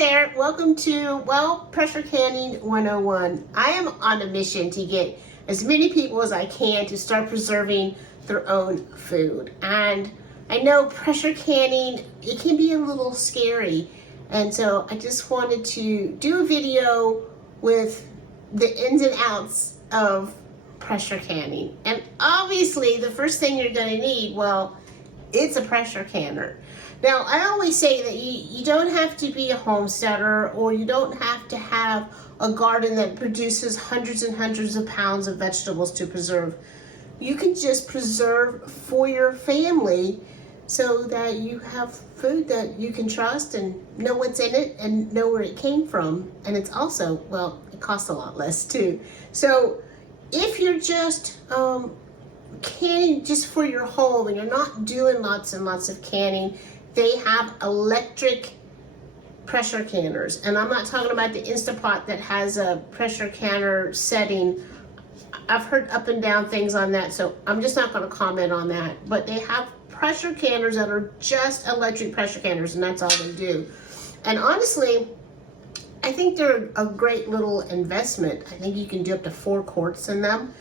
there, welcome to, Pressure Canning 101. I am on a mission to get as many people as I can to start preserving their own food. And I know pressure canning, it can be a little scary. And so I just wanted to do a video with the ins and outs of pressure canning. And obviously the first thing you're gonna need, it's a pressure canner. Now, I always say that you don't have to be a homesteader, or you don't have to have a garden that produces hundreds and hundreds of pounds of vegetables to preserve. You can just preserve for your family so that you have food that you can trust and know what's in it and know where it came from. And it's also, it costs a lot less too. So if you're just canning just for your home and you're not doing lots and lots of canning, they have electric pressure canners. And I'm not talking about the Instapot that has a pressure canner setting. I've heard up and down things on that, so I'm just not going to comment on that. But they have pressure canners that are just electric pressure canners, and that's all they do. And honestly, I think they're a great little investment. I think you can do up to 4 quarts in them.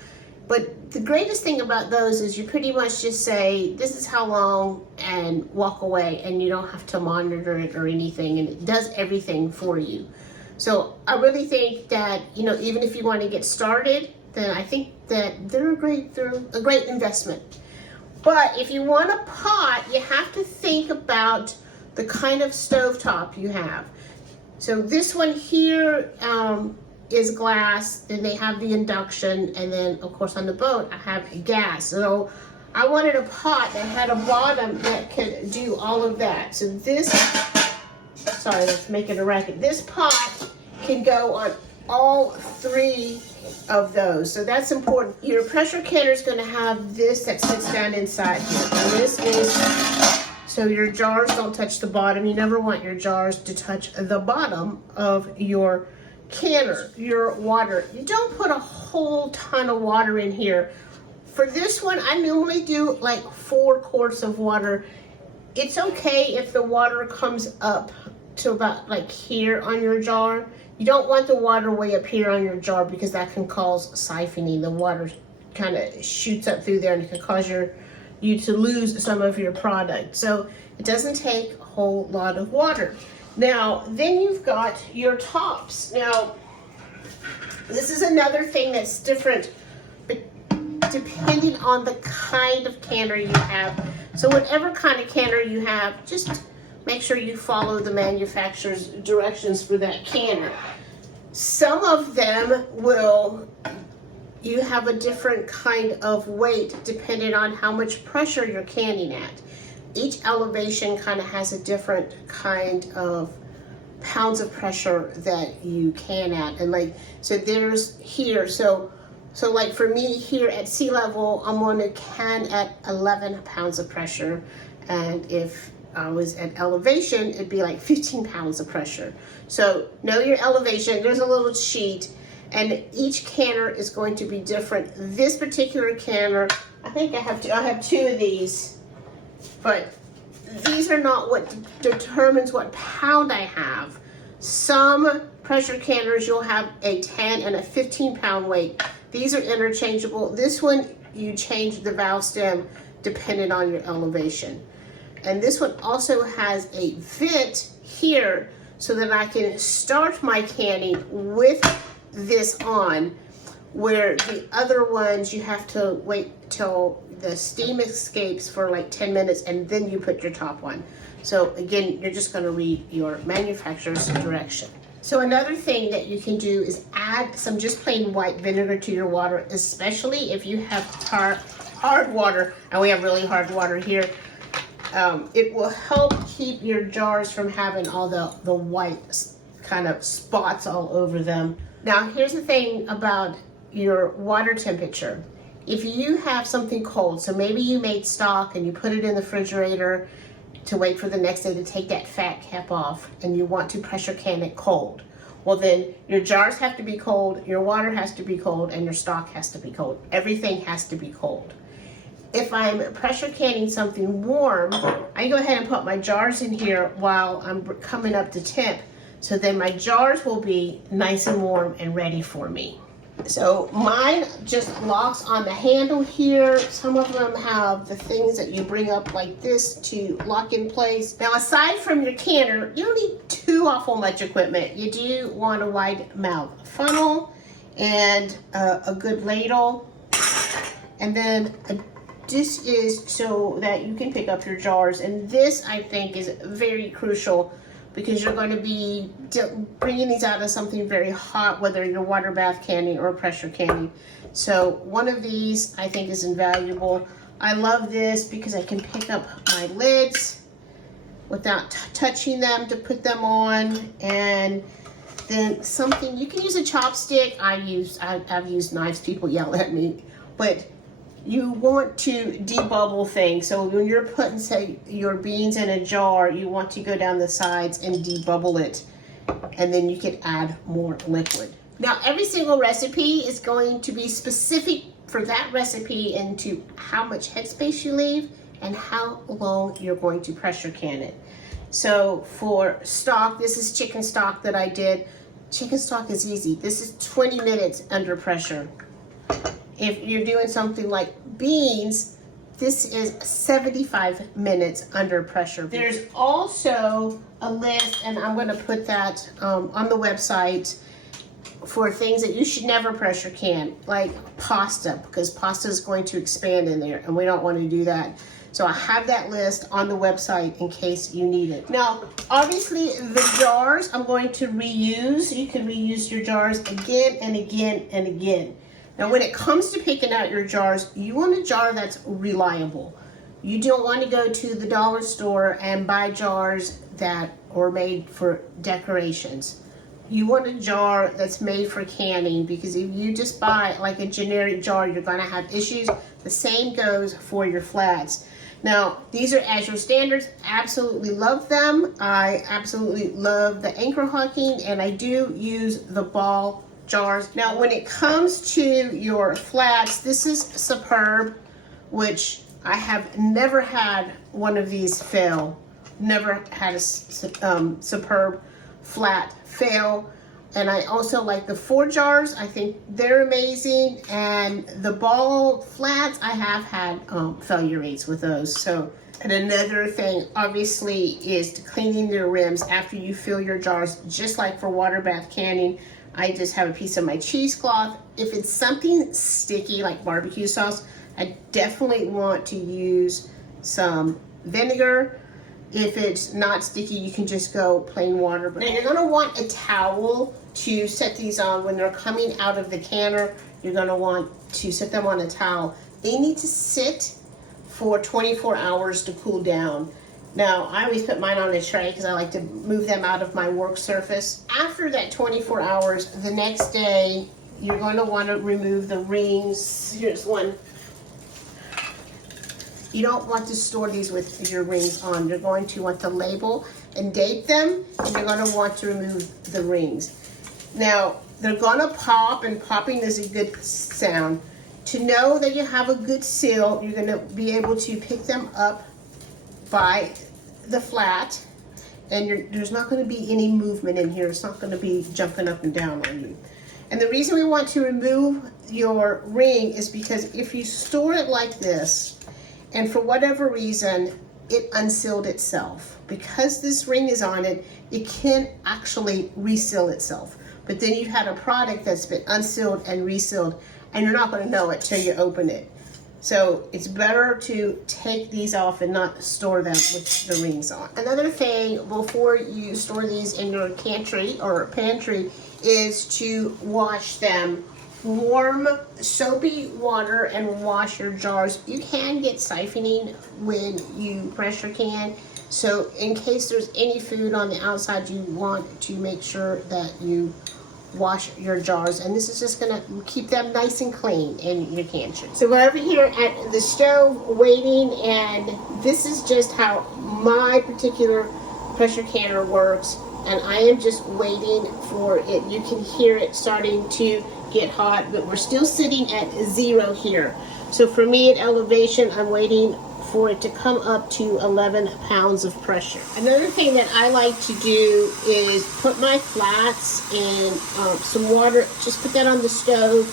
But the greatest thing about those is you pretty much just say, this is how long, and walk away, and you don't have to monitor it or anything, and it does everything for you. So I really think that, even if you want to get started, then I think that they're a great investment. But if you want a pot, you have to think about the kind of stovetop you have. So this one here, is glass, then they have the induction, and then of course on the boat I have gas. So I wanted a pot that had a bottom that could do all of that. So this, sorry, let's make it a racket. This pot can go on all 3 of those. So that's important. Your pressure canner is going to have this that sits down inside here. And this is so your jars don't touch the bottom. You never want your jars to touch the bottom of your canner, your water. You don't put a whole ton of water in here. For this one, I normally do like 4 quarts of water. It's okay if the water comes up to about like here on your jar. You don't want the water way up here on your jar because that can cause siphoning. The water kind of shoots up through there and it can cause you to lose some of your product. So it doesn't take a whole lot of water. Now, then you've got your tops. Now, this is another thing that's different depending on the kind of canner you have. So whatever kind of canner you have, just make sure you follow the manufacturer's directions for that canner. Some of them you have a different kind of weight depending on how much pressure you're canning at. Each elevation kind of has a different kind of pounds of pressure that you can at. And so there's here, so like for me here at sea level, I'm going to can at 11 pounds of pressure. And if I was at elevation, it'd be like 15 pounds of pressure. So know your elevation. There's a little sheet, and each canner is going to be different. This particular canner, I think I have 2 of these. But these are not what determines what pound I have. Some pressure canners, you'll have a 10 and a 15 pound weight. These are interchangeable. This one, you change the valve stem depending on your elevation. And this one also has a vent here so that I can start my canning with this on, where the other ones you have to wait till the steam escapes for like 10 minutes and then you put your top on. So again, you're just going to read your manufacturer's direction. So another thing that you can do is add some just plain white vinegar to your water, especially if you have hard water, and we have really hard water here. It will help keep your jars from having all the white kind of spots all over them. Now here's the thing about your water temperature. If you have something cold, so maybe you made stock and you put it in the refrigerator to wait for the next day to take that fat cap off, and you want to pressure can it cold, well then your jars have to be cold, your water has to be cold, and your stock has to be cold. Everything has to be cold. If I'm pressure canning something warm, I go ahead and put my jars in here while I'm coming up to temp. So then my jars will be nice and warm and ready for me. So mine just locks on the handle here. Some of them have the things that you bring up like this to lock in place. Now, aside from your canner, you don't need too awful much equipment. You do want a wide mouth funnel and a good ladle. And then this is so that you can pick up your jars. And this, I think, is very crucial because you're going to be bringing these out of something very hot, whether you're water bath canning or pressure canning. So one of these I think is invaluable. I love this because I can pick up my lids without touching them to put them on. And then something, you can use a chopstick. I've used knives, people yell at me, but you want to debubble things. So when you're putting, say, your beans in a jar, you want to go down the sides and debubble it, and then you can add more liquid. Now, every single recipe is going to be specific for that recipe into how much headspace you leave and how long you're going to pressure can it. So for stock, this is chicken stock that I did. Chicken stock is easy. This is 20 minutes under pressure. If you're doing something like beans, this is 75 minutes under pressure. There's also a list, and I'm going to put that on the website, for things that you should never pressure can, like pasta, because pasta is going to expand in there, and we don't want to do that. So I have that list on the website in case you need it. Now, obviously, the jars I'm going to reuse. You can reuse your jars again and again and again. Now, when it comes to picking out your jars, you want a jar that's reliable. You don't want to go to the dollar store and buy jars that are made for decorations. You want a jar that's made for canning, because if you just buy like a generic jar, you're going to have issues. The same goes for your flats. Now, these are Azure standards. Absolutely love them. I absolutely love the anchor hooking, and I do use the ball jars. Now, when it comes to your flats, this is superb, which I have never had one of these fail. Never had a superb flat fail. And I also like the 4 jars. I think they're amazing. And the ball flats, I have had failure rates with those. So, and another thing, obviously, is to cleaning your rims after you fill your jars, just like for water bath canning. I just have a piece of my cheesecloth. If it's something sticky like barbecue sauce, I definitely want to use some vinegar. If it's not sticky, you can just go plain water. Now, you're gonna want a towel to set these on. When they're coming out of the canner, you're gonna want to set them on a towel. They need to sit for 24 hours to cool down. Now, I always put mine on a tray because I like to move them out of my work surface. After that 24 hours, the next day, you're going to want to remove the rings. Here's one. You don't want to store these with your rings on. You're going to want to label and date them, and you're going to want to remove the rings. Now, they're going to pop, and popping is a good sound. To know that you have a good seal, you're going to be able to pick them up by the flat, and there's not going to be any movement in here. It's not going to be jumping up and down on you. And the reason we want to remove your ring is because if you store it like this, and for whatever reason it unsealed itself, because this ring is on it, it can actually reseal itself. But then you've had a product that's been unsealed and resealed, and you're not going to know it till you open it. So it's better to take these off and not store them with the rings on. Another thing before you store these in your pantry is to wash them. Warm soapy water and wash your jars. You can get siphoning when you pressure can. So in case there's any food on the outside, you want to make sure that you wash your jars, and this is just gonna keep them nice and clean in your pantry. So we're over here at the stove waiting, and this is just how my particular pressure canner works, and I am just waiting for it. You can hear it starting to get hot, but we're still sitting at 0 here. So for me at elevation, I'm waiting for it to come up to 11 pounds of pressure. Another thing that I like to do is put my flats in some water, just put that on the stove,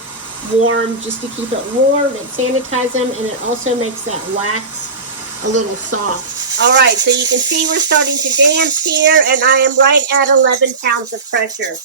warm, just to keep it warm and sanitize them, and it also makes that wax a little soft. All right, so you can see we're starting to dance here, and I am right at 11 pounds of pressure.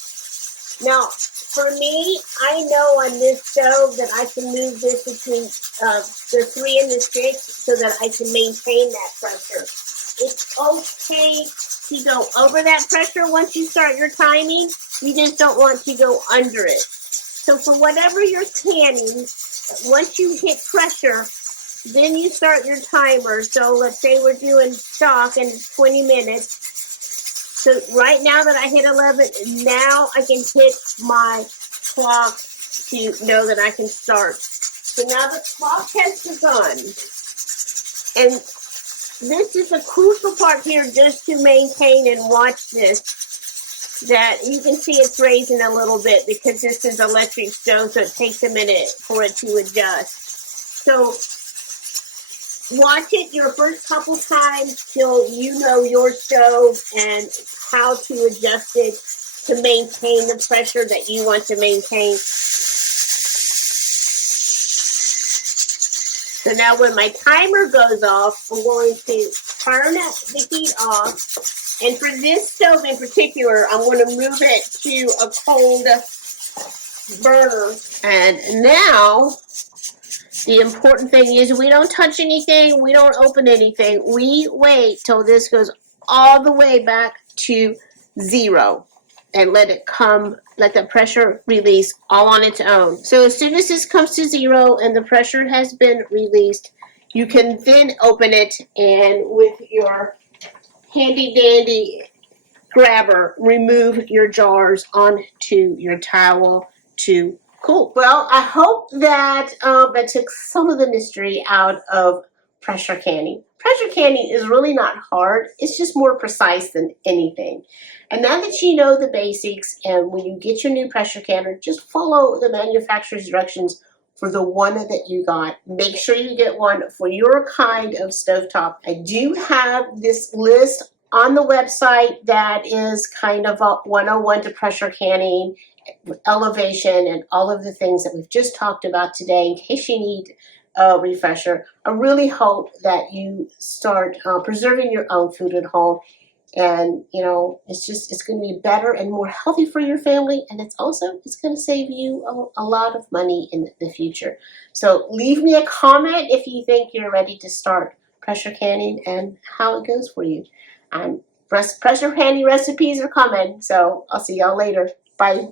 Now, for me, I know on this stove that I can move this between the 3 and the 6 so that I can maintain that pressure. It's okay to go over that pressure once you start your timing. You just don't want to go under it. So for whatever you're canning, once you hit pressure, then you start your timer. So let's say we're doing stock in 20 minutes. So right now that I hit 11, now I can hit my clock to know that I can start. So now the clock has begun. And this is a crucial part here just to maintain and watch this. That you can see it's raising a little bit because this is electric stove, so it takes a minute for it to adjust. So watch it your first couple times till you know your stove and how to adjust it to maintain the pressure that you want to maintain. So now when my timer goes off, I'm going to turn the heat off. And for this stove in particular, I'm going to move it to a cold burner. And now, the important thing is we don't touch anything, we don't open anything. We wait till this goes all the way back to 0 and let it come, let the pressure release all on its own. So as soon as this comes to 0 and the pressure has been released, you can then open it and with your handy dandy grabber, remove your jars onto your towel to cool. Well, I hope that that took some of the mystery out of pressure canning. Pressure canning is really not hard. It's just more precise than anything. And now that you know the basics, and when you get your new pressure canner, just follow the manufacturer's directions for the one that you got. Make sure you get one for your kind of stovetop. I do have this list on the website that is kind of a 101 to pressure canning, elevation, and all of the things that we've just talked about today in case you need a refresher. I really hope that you start preserving your own food at home, and you know it's going to be better and more healthy for your family, and it's going to save you a lot of money in the future. So leave me a comment if you think you're ready to start pressure canning and how it goes for you. Pressure canning recipes are coming, so I'll see y'all later. Bye.